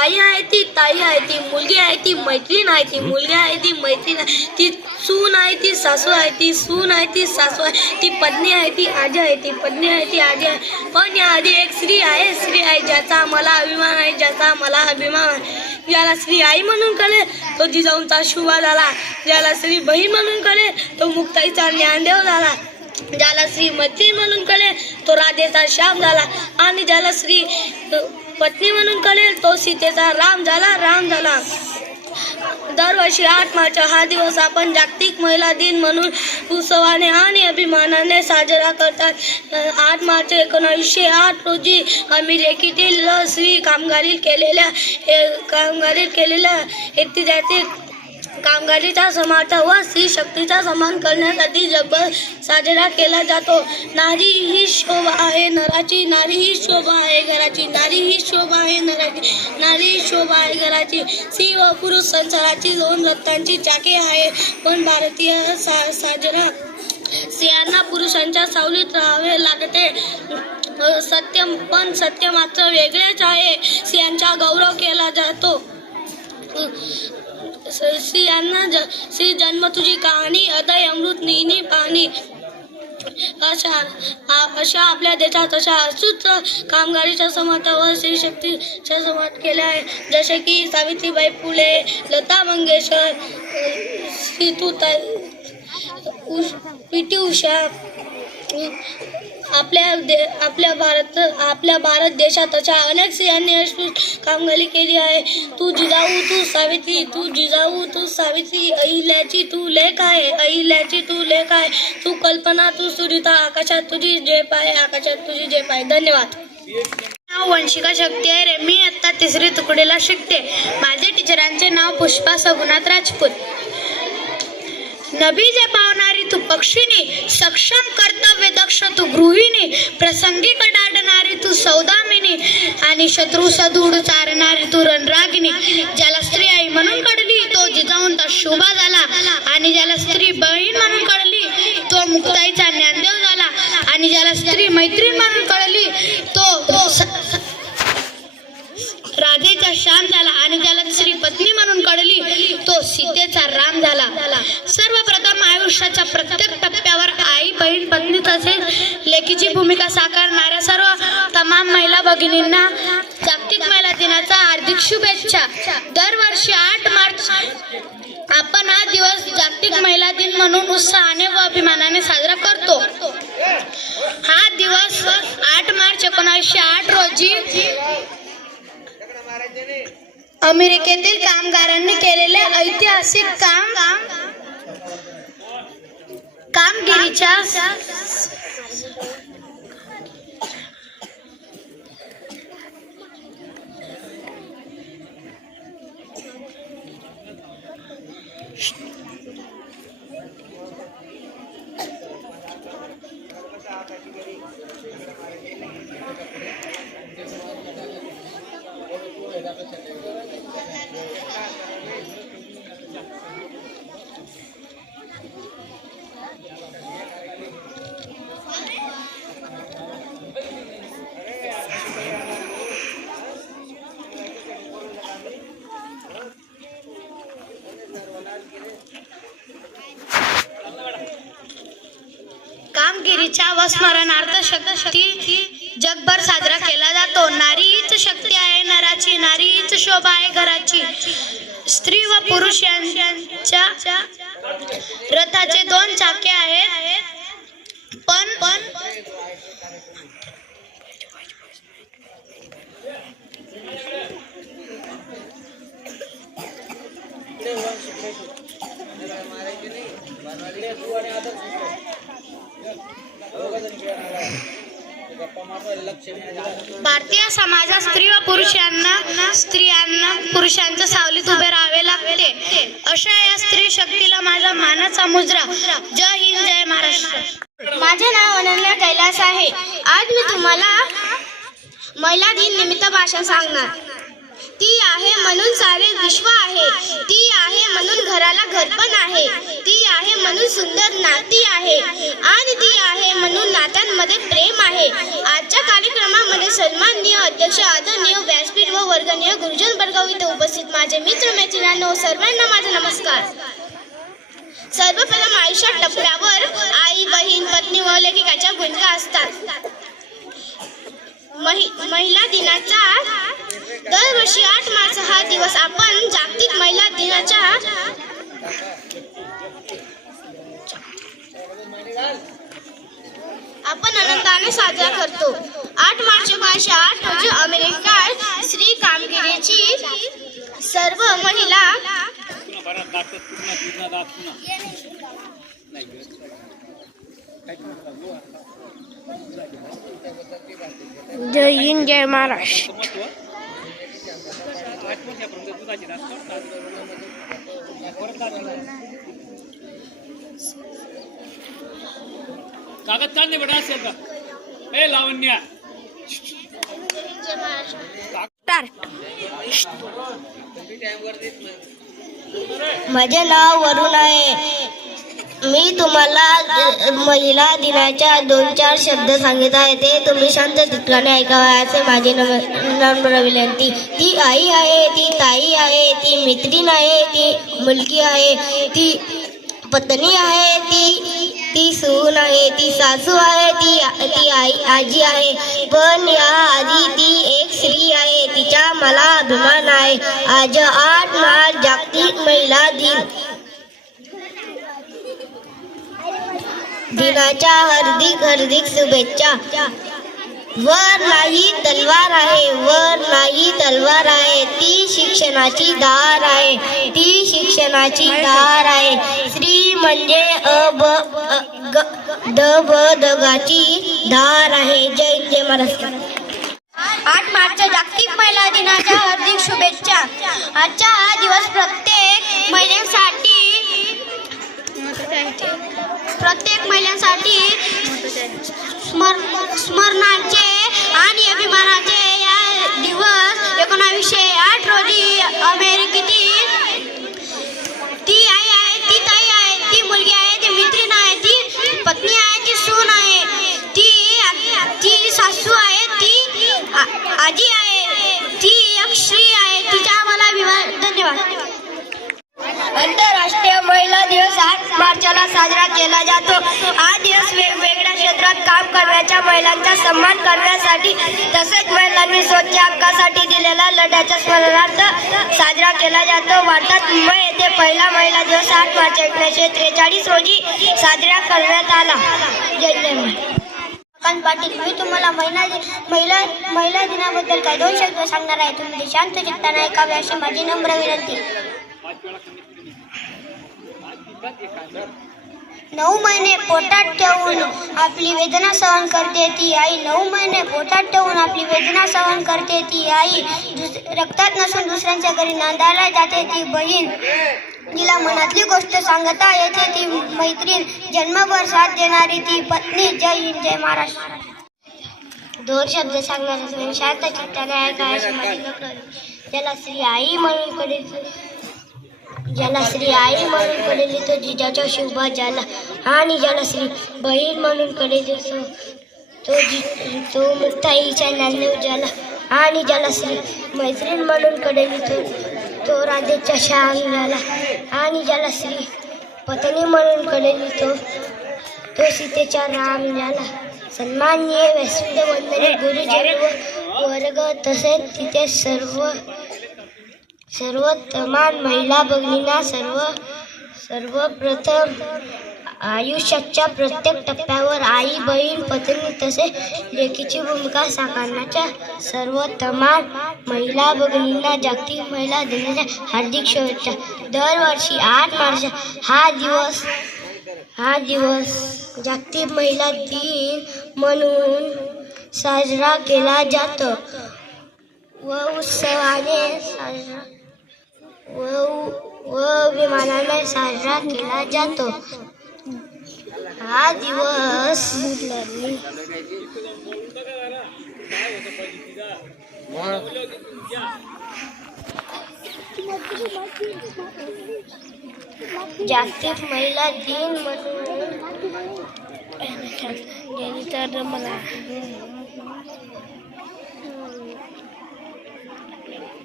आई आहे ती ताई आहे ती मुलगी आहे ती मैत्रीण आहे ती मुलगी आहे ती मैत्रीण आहे ती सून आहे ती सासू आहे ती सून आहे ती सासू आहे ती पत्नी आहे ती आजी आहे ती पत्नी आहे ती आजी आहे पण या आधी एक स्त्री आहे स्त्री आहे ज्याचा मला अभिमान आहे ज्याचा मला अभिमान आहे ज्याला स्त्री आई म्हणून कळे तो जिजाऊंचा शुभा झाला ज्याला स्त्री बहीण म्हणून कळे तो मुक्ताईचा ज्ञानदेव झाला ज्याला श्री मैत्रीण म्हणून कळेल तो राधेचा श्याम झाला आणि ज्याला श्री पत्नी म्हणून कळेल तो सीतेचा. राम झाला राम झाला. दरवर्षी आठ मार्च हा दिवस आपण जागतिक महिला दिन म्हणून उत्सवाने आणि अभिमानाने साजरा करतात. आठ मार्च एकोणावीसशे आठ रोजी अमेरिकेतील श्री कामगारी केलेल्या कामगारी केलेल्या ऐतिहासिक कामगारीचा समाज व स्त्री शक्तीचा सन्मान करण्यासाठी जगभर साजरा केला जातो. नारी ही शोभा आहे नराची नारी ही शोभा आहे घराची नारी ही शोभा आहे नराची नारी ही शोभा आहे घराची स्त्री व पुरुष संसाराची दोन रत्नांची चाके आहे. पण भारतीय सा साजरा स्त्रियांना पुरुषांच्या सावलीत राहावे लागते. सत्य पण सत्य मात्र वेगळेच आहे. स्त्रियांचा गौरव केला जातो. श्री यांना ज श्री जन्म तुझी कहाणी अदय अमृत नेहमी पाणी. अशा आ- अशा आपल्या देशात अशा अचूत कामगारीच्या समाजावर श्री शक्तीच्या समाज केला आहे. जसे की सावित्रीबाई फुले लता मंगेशकर सीतूताई उष पी टी उषा आपल्या दे आपल्या भारत आपल्या भारत देशात अशा अनेक स्त्रियांनी अशी कामगिरी केली आहे. तू जिजाऊ तू सावित्री तू जिजाऊ तू सावित्री अहिल्याची तू लेख आहे. अहिल्याची तू लेख आहे. तू कल्पना तू सुरिता आकाशात तुझी झेप आहे आकाशात तुझी झेप आहे. धन्यवाद. नाव वंशिका शक्ती आहे रे. मी आत्ता तिसरी तुकडीला शिकते. माझ्या टीचरांचे नाव पुष्पा सगुनाथ राजपूत. नबी जे पावणारी तू पक्षिणी सक्षम कर्तव्य दक्ष तू गृहिणी प्रसंगी कडाडणारी तू सौदामिनी आणि शत्रू सदूड चारणारी तू रणरागिनी. ज्याला स्त्री आई म्हणून कळली तो जिजाऊंचा शोभा झाला. आणि ज्याला स्त्री बहीण म्हणून कळली तो मुक्ताईचा ज्ञानदेव झाला. आणि ज्याला स्त्री मैत्रीण म्हणून कळली तो स- राधेचा श्याम झाला. आणि ज्याला स्त्री पत्नी म्हणून कळली तो सीतेचा राम झाला. आयुष्याच्या प्रत्येक टप्प्यावर आई बहीण पत्नी तसेच लेखीची भूमिका साकारणाऱ्या सर्व तमाम महिला भगिनींना जागतिक महिला दिनाचा हार्दिक शुभेच्छा. दरवर्षी आठ मार्च आपण हा दिवस जागतिक महिला दिन म्हणून उत्साहाने व अभिमानाने साजरा करतो. हा दिवस आठ मार्च एकोणीसशे आठ रोजी अमेरिकेतील कामगारांनी केलेले ऐतिहासिक काम कामगिरीच्या कामगिरीच्या व स्मरणार्थ शक्ती जगभर साजरा केला जातो. नारी हीच शक्ती आहे नराची नारी हीच शोभा आहे घराची. स्त्री व पुरुष यांच्या रथाचे दोन चाके आहेत पण पण भारतीय समाजात स्त्री व पुरुषांना स्त्रियांना पुरुषांच्या सावलीत उभे राहावे लागते. अशा या स्त्री शक्तीला माझा मानाचा मुजरा. जय हिंद जय महाराष्ट्र. माझे नाव अनन्या कैलास आहे. आज मी तुम्हाला महिला दिन निमित्त भाषण सांगणार. ती आहे म्हणून सारे विश्व आहे. ती आहे म्हणून घराला घरपण आहे. ती आहे म्हणून सुंदर नाती आहे. आणि ती आहे म्हणून नात्यांमध्ये प्रेम आहे. आजच्या कार्यक्रमामध्ये सन्माननीय अध्यक्ष आदरणीय व्यासपीठ व वर्गनीय गुरुजन वर्गाव इथे उपस्थित माझे मित्र मैत्रिणांनो सर्वांना माझा नमस्कार. सर्वप्रथम आयुष्यात टप्प्यावर आई बहीण पत्नी व लेखिकाच्या भूमिका असतात. महिला दिनाचा दरवर्षी आठ मार्च हा दिवस आपण जागतिक महिला दिनाच्या आपण आनंदाने साजरा करतो. आठ मार्च एकोणीसशे आठ रोजी अमेरिकेत स्त्री कामगिरीची सर्व महिला जय हिंद जय महाराष्ट्र. कागद काढ नाही बेटा असेल का ए लावण्या. माझे नाव वरुण आहे. मी तुम्हाला महिला दिनाच्या दोन चार शब्द सांगित आहे ते तुम्ही शांत चित्राने ऐकावे असे माझे नम नम्र विनंती. ती आई आहे ती ताई आहे ती मित्रीण आहे ती मुलगी आहे ती पत्नी आहे ती ती सून आहे ती सासू आहे ती ती आई आजी आहे. पण या आधी ती एक स्त्री आहे तिचा मला अभिमान आहे. आज आठ मार्च जागतिक महिला दिन. दिनाच्या हार्दिक हार्दिक शुभेच्छा. वर नाही तलवार आहे वर नाही तलवार आहे. ती शिक्षणाची धार आहे ती शिक्षणाची धार आहे. स्त्री म्हणजे अ ब अ, ग ड ब दगाची धार आहे. जय जय महाराष्ट्र. आठ मार्च जागतिक महिला दिनाच्या हार्दिक शुभेच्छा. आजचा हा दिवस प्रत्येक महिलांसाठी प्रत्येक महिलांसाठी स्मर स्मरणाचे साजरा केला जातो. हा दिवस वेगवेगळ्या क्षेत्रात काम करण्याच्या महिलांचा सन्मान करण्यासाठी तसेच महिलांनी स्वच्छ हक्कासाठी दिलेल्या लढ्याच्या स्मरणार्थ साजरा केला जातो. भारतात मुंबई येथे पहिला महिला दिवस आठ मार्च एकोणीसशे त्रेचाळीस रोजी साजरा करण्यात आला. जय कांत पाटील मी तुम्हाला महिला महिला महिला दिनाबद्दल काही दोन शब्द सांगणार आहे? तुम्ही शांत चित्ताने ऐकावे अशी माझी नम्र विनंती. नऊ महिने पोटात ठेवून आपली वेदना सहन करते ती आई. नऊ महिने पोटात ठेवून आपली वेदना सहन करते ती आई. दुस रक्तात नसून दुसऱ्यांच्या घरी नांदायला जाते ती बहीण. तिला मनातली गोष्ट सांगता येते ती मैत्रीण. जन्मभर साथ देणारी ती पत्नी. जय हिंद जय महाराष्ट्र. दोन शब्द सांगणार शांत चित्ताने ऐकायचे माझी त्याला आई म्हणून कधीच ज्याला श्री आई म्हणून करेल तो जिजाच्या शुभा ज्याला आणि ज्याला श्री बहीण म्हणून करेल तो तो जी तो मुक्ताईच्या नांदेव ज्याला आणि ज्याला श्री मैत्रीण म्हणून करेल तो तो राधेच्या शांगाला आणि ज्याला श्री पत्नी म्हणून कडे तो तो सीतेच्या राम ज्याला सन्माननीय वैष्णव वंदने गुरुजी वर्ग तसेच तिथे सर्व सर्वोत्तमान महिला भगिनींना सर्व सर्वप्रथम आयुष्याच्या प्रत्येक टप्प्यावर आई बहीण पत्नी तसेच लेखीची भूमिका साकारण्याच्या सर्वोत्तमान महिला भगिनींना जागतिक महिला दिनाच्या हार्दिक शुभेच्छा. दरवर्षी आठ मार्च हा दिवस हा दिवस जागतिक महिला दिन म्हणून साजरा केला जातो. व उत्सवाने साजरा व व विमानाने साजरा केला जातो. हा दिवस जागतिक महिला दिन म्हणून तर मला